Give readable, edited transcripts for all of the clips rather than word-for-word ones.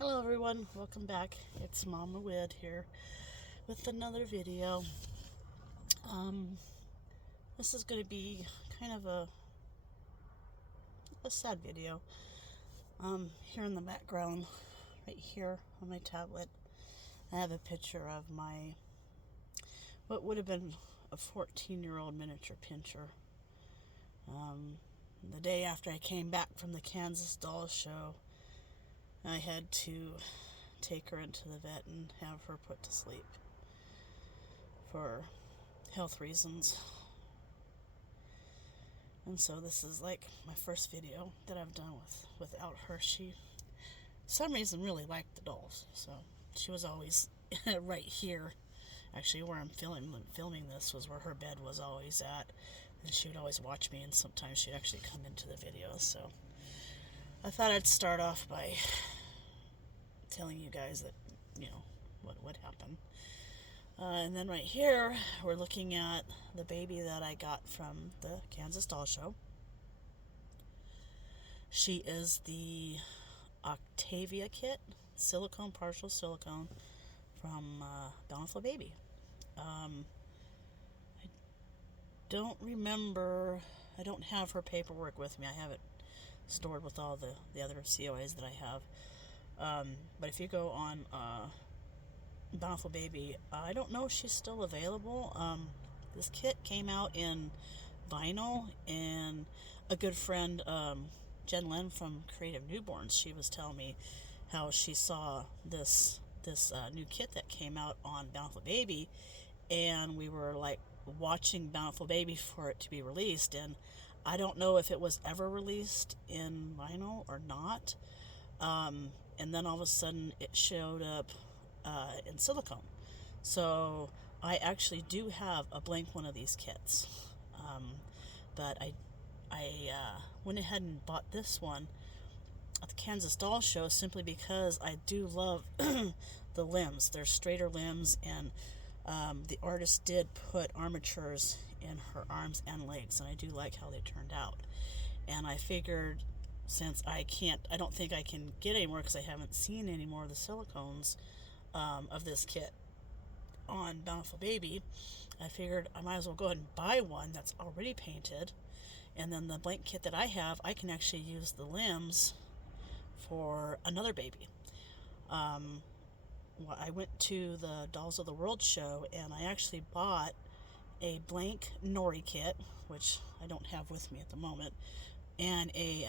Hello everyone, welcome back. It's Mama Wid here with another video. This is going to be kind of a sad video. Here in the background, right here on my tablet, I have a picture of what would have been a 14-year-old miniature pinscher. The day after I came back from the Kansas doll show, I had to take her into the vet and have her put to sleep for health reasons. And so this is like my first video that I've done without her. She, for some reason, really liked the dolls, so she was always right here. Actually, where I'm filming this was where her bed was always at, and she would always watch me, and sometimes she'd actually come into the videos. So I thought I'd start off by telling you guys that, what happened. And then right here, we're looking at the baby that I got from the Kansas doll show. She is the Octavia kit, partial silicone, from Bountiful Baby. I don't remember, I don't have her paperwork with me. I have it stored with all the other COAs that I have. But if you go on Bountiful Baby, I don't know if she's still available. This kit came out in vinyl, and a good friend, Jen Lynn from Creative Newborns, she was telling me how she saw this new kit that came out on Bountiful Baby, and we were like watching Bountiful Baby for it to be released, and I don't know if it was ever released in vinyl or not. And then all of a sudden it showed up in silicone. So I actually do have a blank one of these kits. But I went ahead and bought this one at the Kansas doll show simply because I do love the limbs. They're straighter limbs, and the artist did put armatures in her arms and legs, and I do like how they turned out. And I figured, since I don't think I can get any more because I haven't seen any more of the silicones of this kit on Bountiful Baby, I figured I might as well go ahead and buy one that's already painted, and then the blank kit that I have, I can actually use the limbs for another baby. I went to the Dolls of the World show, and I actually bought a blank Nori kit, which I don't have with me at the moment, and a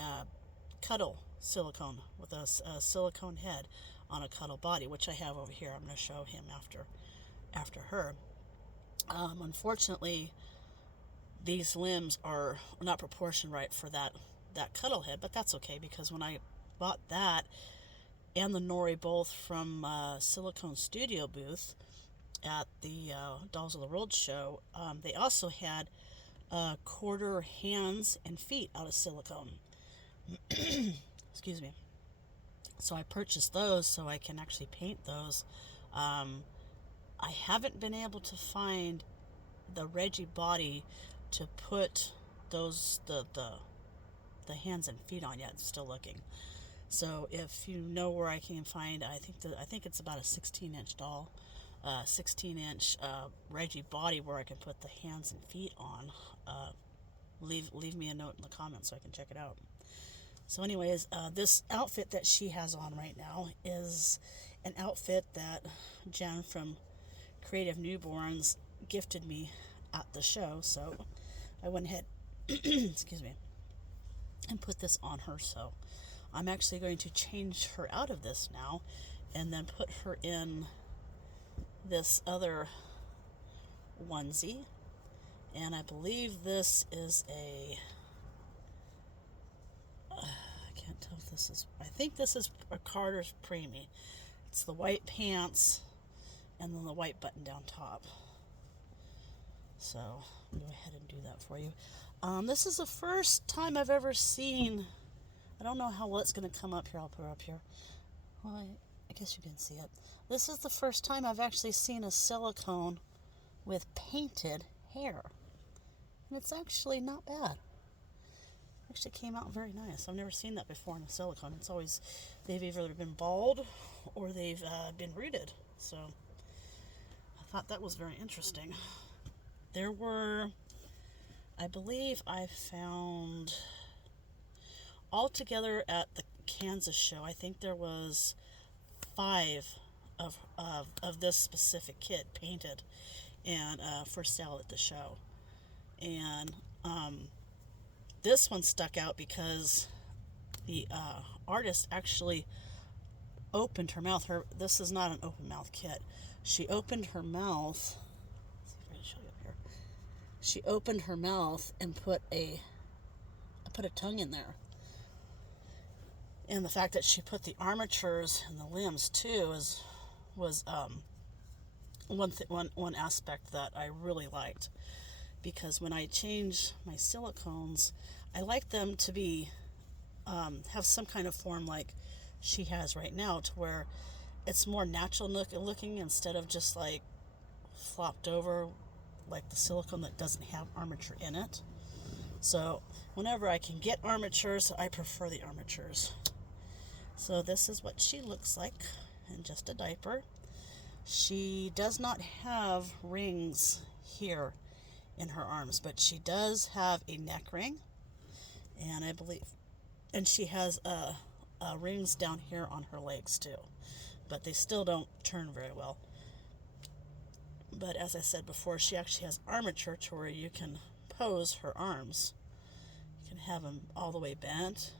cuddle silicone with a silicone head on a cuddle body, which I have over here. I'm going to show him after her. Unfortunately, these limbs are not proportioned right for that cuddle head, but that's okay, because when I bought that and the Nori both from Silicone Studio booth at the Dolls of the World show, they also had quarter hands and feet out of silicone. Excuse me. So I purchased those so I can actually paint those. I haven't been able to find the Reggie body to put those the hands and feet on yet. Still looking. So if you know where I can find, I think it's about a 16-inch doll, 16-inch Reggie body where I can put the hands and feet on. Leave me a note in the comments so I can check it out. So anyways, this outfit that she has on right now is an outfit that Jen from Creative Newborns gifted me at the show. So I went ahead, excuse me, and put this on her. So I'm actually going to change her out of this now and then put her in this other onesie. And I believe this is I can't tell if this is, I think this is a Carter's Preemie. It's the white pants and then the white button down top. So I'll go ahead and do that for you. This is the first time I've ever seen, I don't know how well it's going to come up here. I'll put her up here. Well, I guess you can see it. This is the first time I've actually seen a silicone with painted hair. And it's actually not bad. Actually came out very nice. I've never seen that before in a silicone. It's always, they've either been bald or they've been rooted. So I thought that was very interesting. There were, I believe I found, altogether at the Kansas show, I think there was 5 of this specific kit painted and for sale at the show. And this one stuck out because the artist actually opened her mouth. This is not an open mouth kit. She opened her mouth. Let's see if I can show you up here. She opened her mouth and put a tongue in there. And the fact that she put the armatures and the limbs too was one aspect that I really liked. Because when I change my silicones, I like them to be have some kind of form like she has right now, to where it's more natural looking instead of just like flopped over like the silicone that doesn't have armature in it. So whenever I can get armatures, I prefer the armatures. So this is what she looks like in just a diaper. She does not have rings here in her arms, but she does have a neck ring, and I believe, and she has rings down here on her legs too, but they still don't turn very well. But as I said before, she actually has armature to where you can pose her arms. You can have them all the way bent,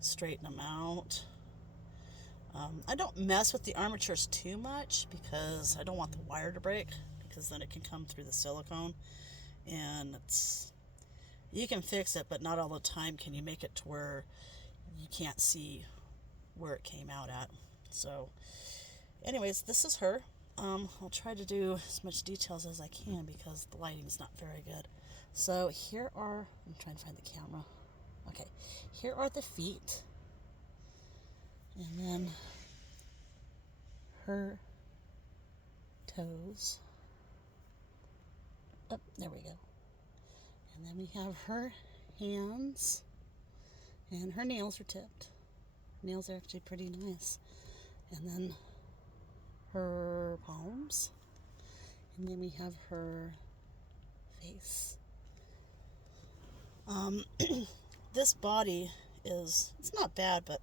straighten them out. I don't mess with the armatures too much because I don't want the wire to break, because then it can come through the silicone, and you can fix it, but not all the time can you make it to where you can't see where it came out at. So anyways, this is her. I'll try to do as much details as I can because the lighting's not very good. So here are, I'm trying to find the camera. Okay, here are the feet, and then her toes. Oh, there we go. And then we have her hands, and her nails are tipped. Nails are actually pretty nice. And then her palms, and then we have her face. This body it's not bad, but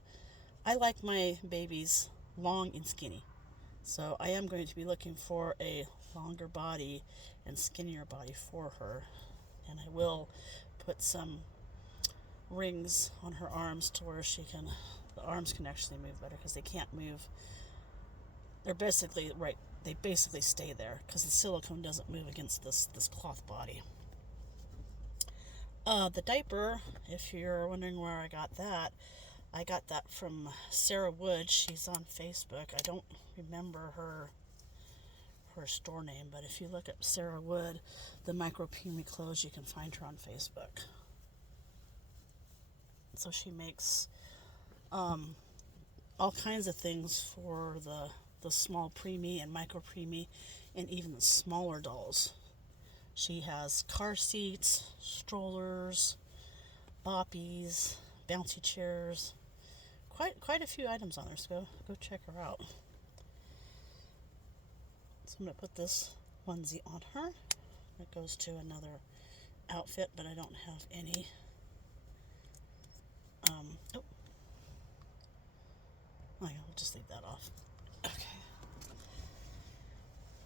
I like my babies long and skinny. So I am going to be looking for a longer body and skinnier body for her. And I will put some rings on her arms to where the arms can actually move better, because they can't move. They're basically, right, they basically stay there because the silicone doesn't move against this cloth body. The diaper, if you're wondering where I got that from Sarah Wood. She's on Facebook. I don't remember her store name, but if you look up Sarah Wood, the micro preemie clothes, you can find her on Facebook. So she makes all kinds of things for the small preemie and micro preemie, and even the smaller dolls. She has car seats, strollers, boppies, bouncy chairs, quite a few items on there. So go check her out. So I'm going to put this onesie on her. It goes to another outfit, but I don't have any. We'll just leave that off. Okay.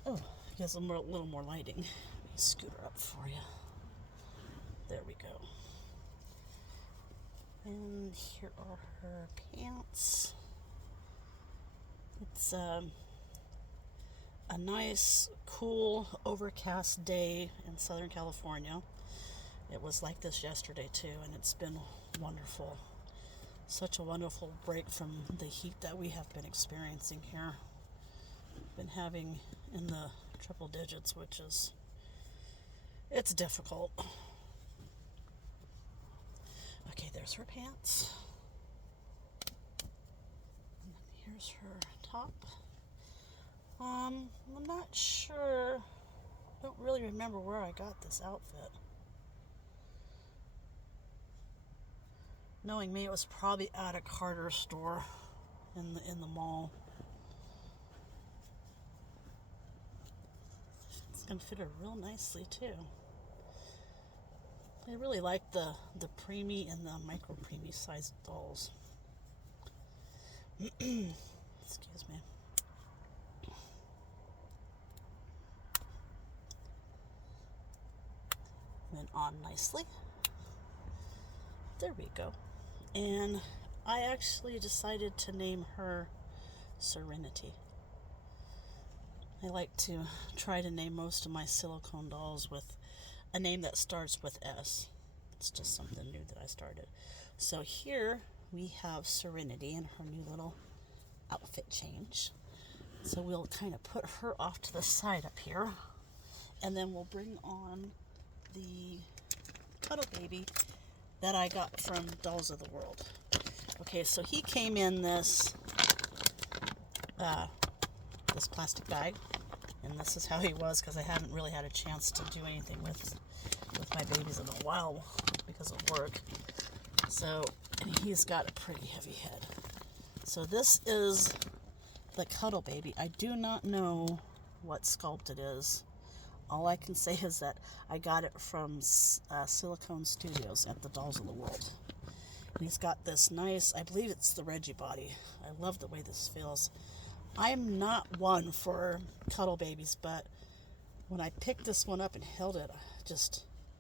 Oh, I guess a little more lighting. Let me scoot her up for you. There we go. And here are her pants. It's a nice, cool, overcast day in Southern California. It was like this yesterday too, and it's been wonderful. Such a wonderful break from the heat that we have been experiencing here. Been having in the triple digits, which is, it's difficult. Okay, there's her pants. And then here's her top. I'm not sure, don't really remember where I got this outfit. Knowing me, it was probably at a Carter store in the mall. It's gonna fit her real nicely too. I really like the preemie and the micro preemie sized dolls. Excuse me. And then on nicely. There we go. And I actually decided to name her Serenity. I like to try to name most of my silicone dolls with a name that starts with S. It's just something new that I started. So here we have Serenity in her new little outfit change. So we'll kind of put her off to the side up here. And then we'll bring on the Cuddle Baby that I got from Dolls of the World. Okay, so he came in this this plastic bag, and this is how he was, because I haven't really had a chance to do anything with my babies in a while because of work. So, and he's got a pretty heavy head. So this is the Cuddle Baby. I do not know what sculpt it is. All I can say is that I got it from Silicone Studios at the Dolls of the World. And he's got this nice, I believe it's the Reggie body. I love the way this feels. I'm not one for Cuddle Babies, but when I picked this one up and held it,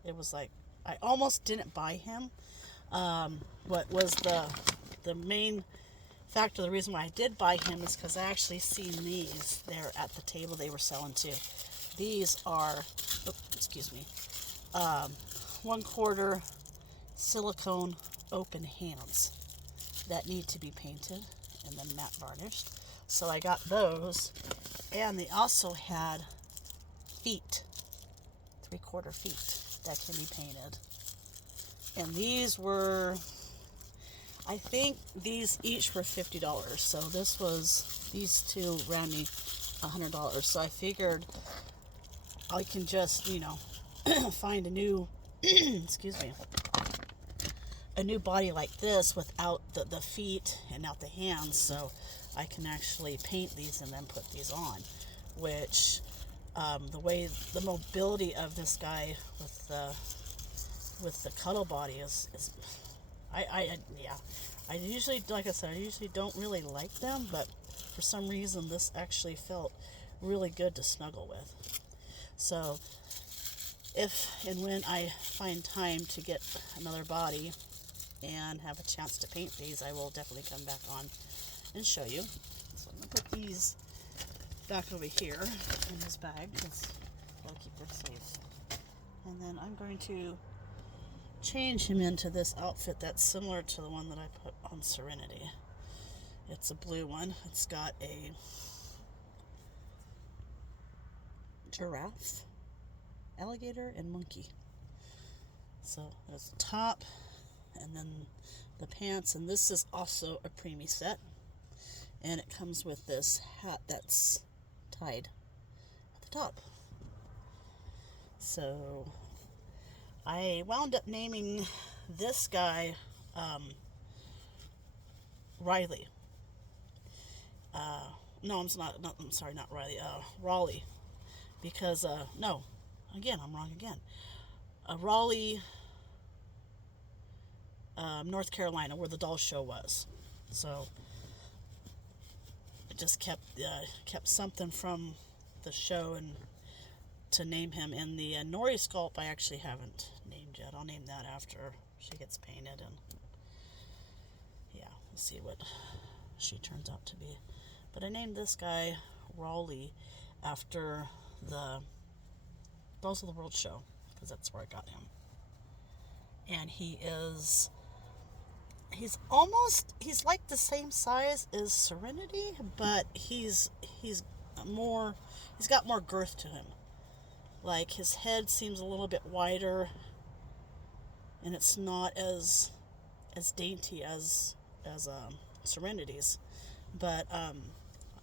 it was like, I almost didn't buy him. What was the main factor, the reason why I did buy him is because I actually seen these there at the table they were selling too. These are, excuse me, 1/4 silicone open hands that need to be painted and then matte varnished. So I got those, and they also had feet, 3/4 feet that can be painted. And these were, I think these each were $50. So these two ran me $100. So I figured I can just, find a new, excuse me, a new body like this without the feet and out the hands, so I can actually paint these and then put these on, which the mobility of this guy with the cuddle body is I usually, like I said, I usually don't really like them, but for some reason this actually felt really good to snuggle with. So if and when I find time to get another body and have a chance to paint these, I will definitely come back on and show you. So I'm going to put these back over here in this bag because I'll keep them safe. And then I'm going to change him into this outfit that's similar to the one that I put on Serenity. It's a blue one. It's got a giraffe, alligator, and monkey. So there's the top, and then the pants, and this is also a preemie set, and it comes with this hat that's tied at the top. So I wound up naming this guy Riley. No, I'm sorry, not Riley. Raleigh, because no, again, I'm wrong again. Raleigh, North Carolina, where the doll show was. So I just kept something from the show and to name him. And the Nori sculpt I actually haven't named yet. I'll name that after she gets painted, and yeah, we'll see what she turns out to be. But I named this guy Raleigh after the Dolls of the World show, because that's where I got him. And he's like the same size as Serenity, but he's got more girth to him. Like, his head seems a little bit wider, and it's not as dainty as Serenity's. But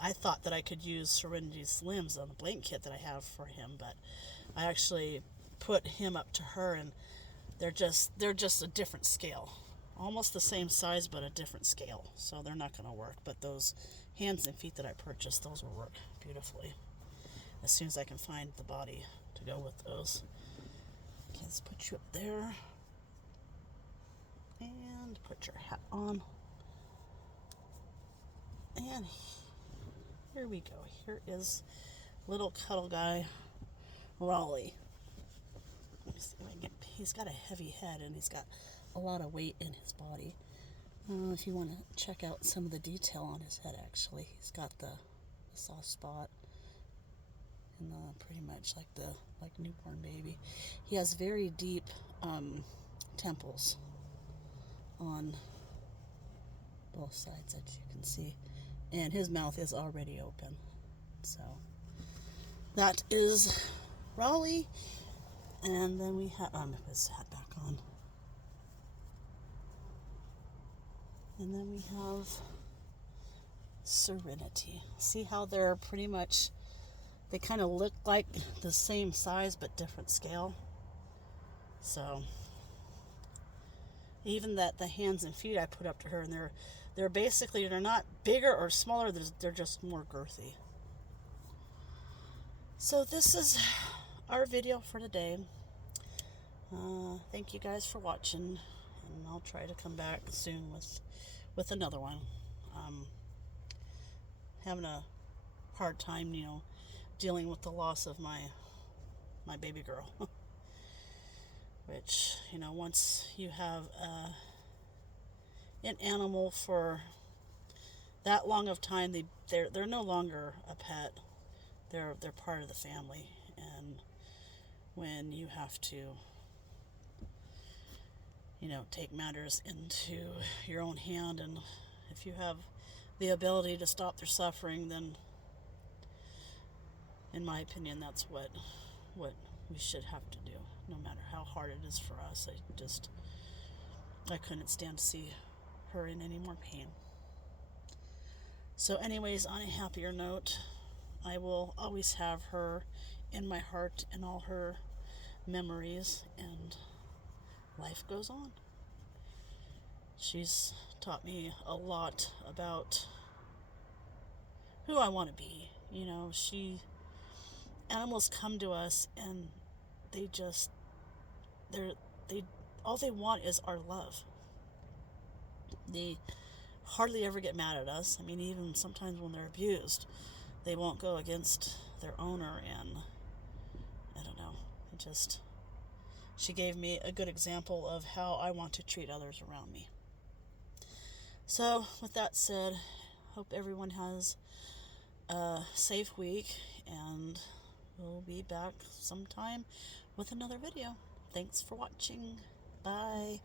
I thought that I could use Serenity's limbs on the blanket kit that I have for him, but I actually put him up to her, and they're just a different scale almost the same size but a different scale, so they're not going to work. But those hands and feet that I purchased, those will work beautifully as soon as I can find the body to go with those. Okay, let's put you up there and put your hat on. And here we go. Here is little cuddle guy, Raleigh. Let me see if I can get, he's got a heavy head and he's got a lot of weight in his body. If you want to check out some of the detail on his head, actually, he's got the soft spot and pretty much like newborn baby. He has very deep temples on both sides, as you can see, and his mouth is already open. So that is Raleigh, and then we have put his hat back on, and then we have Serenity. See how they're pretty much, they kind of look like the same size but different scale. So even that the hands and feet I put up to her, and they're basically, they're not bigger or smaller, they're just more girthy. So this is our video for today. Thank you guys for watching, and I'll try to come back soon with another one. Having a hard time, dealing with the loss of my baby girl. Which, once you have an animal for that long of time, they're no longer a pet. They're part of the family, and when you have to, take matters into your own hand, and if you have the ability to stop their suffering, then, in my opinion, that's what we should have to do, no matter how hard it is for us. I couldn't stand to see her in any more pain. So anyways, on a happier note, I will always have her in my heart and all her memories, and life goes on. She's taught me a lot about who I want to be. Animals come to us and they all they want is our love. They hardly ever get mad at us. I mean, even sometimes when they're abused, they won't go against their owner, and I don't know. She gave me a good example of how I want to treat others around me. So, with that said, hope everyone has a safe week, and we'll be back sometime with another video. Thanks for watching. Bye.